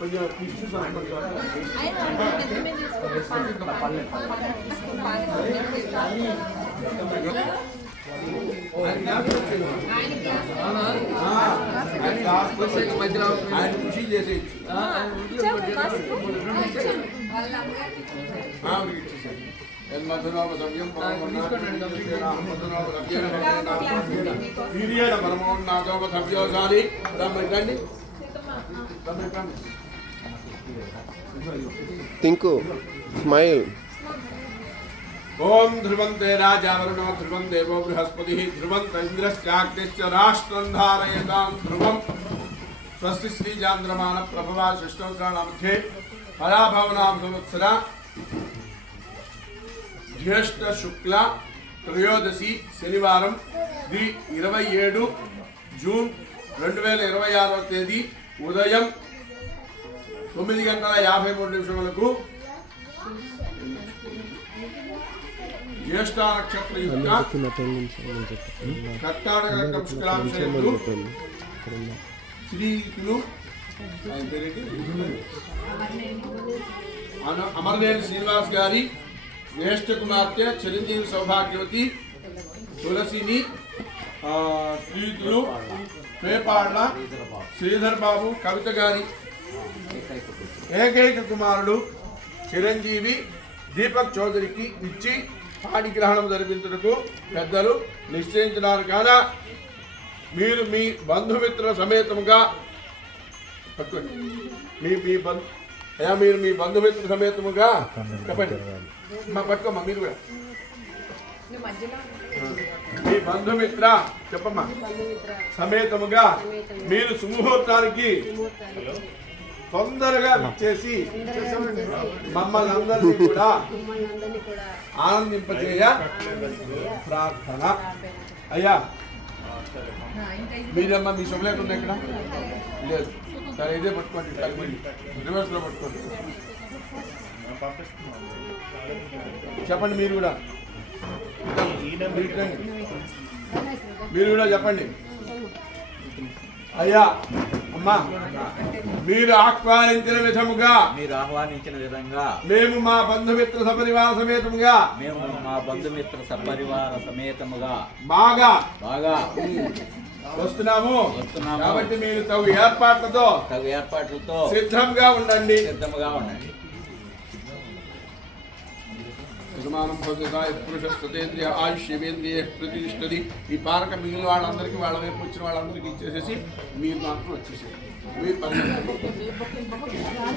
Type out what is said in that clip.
కొంచెం టిష్యూస్ ఆయన కృషి చేసేయచ్చు పరమోన్నాథోపసవ్యోసాలి రండి థింకు స్మైల్. ఓం ధ్రువంతే రాజావరుణో ధ్రువం దేవో బృహస్పతి ధ్రువంత ఇంద్రశ్చాగ్నిశ్చ రాష్ట్రం ధారయతాం ధ్రువం స్వస్తి శ్రీచాంద్రమాన ప్రభవా షష్టోత్సరాణాमध्ये పరాభవనాం సంవత్సర జ్యేష్ఠ శుక్ల త్రయోదశి శనివారం శ్రీ 27 జూన్ 2026 తేదీ ఉదయం 9:53 జ్యేష్ఠ నక్షత్ర యొక్క కర్కాటక లగ్నం శుక్లాంశయందు శ్రీకులు అమరనేని శ్రీనివాస్ గారి జ్యేష్ఠ కుమార్తె చిరంజీవి సౌభాగ్యవతి తులసిని శ్రీకులు పేపాళ్ల శ్రీధర్ బాబు కవిత గారి ఏకైక కుమారుడు చిరంజీవి దీపక్ చౌదరికి ఇచ్చి పాణిగ్రహణం జరిపించుటకు పెద్దలు నిశ్చయించినారు కాగా మీరు మీ బంధుమిత్రుల సమేతముగా పట్టుకోండి మీరు మీ బంధుమిత్రుల సమేతముగా చెప్పండి మా పట్టుకోమ్మా మీరు కూడా మీ బంధుమిత్ర చెప్పమ్మా సమేతముగా మీరు సుముహూర్తానికి తొందరగా చేసి మమ్మల్ని అందరినీ కూడా ఆనందింపజేయ ప్రార్థన. అయ్యా మీరమ్మా మీ శుభలేఖ ఉన్నాయి ఇక్కడ లేదు సరే ఇదే పట్టుకోండి రివర్స్ లో పట్టుకోండి చెప్పండి మీరు కూడా చెప్పండి. అయ్యా అమ్మా మీరు ఆహ్వానించిన విధంగా మేము మా బంధుమిత్ర సమేతముగా బాగా వస్తున్నాము కాబట్టి మీరు తగు ఏర్పాట్లతో సిద్ధంగా ఉండండి. పురుషేంద్రియ ఆయుష్యేంద్రియ ప్రతిష్టది. ఈ పారక మిగిలిన వాళ్ళందరికీ వాళ్ళ వైపు వచ్చిన వాళ్ళందరికీ ఇచ్చేసేసి మీరు మాత్రం వచ్చేసేది. మీరు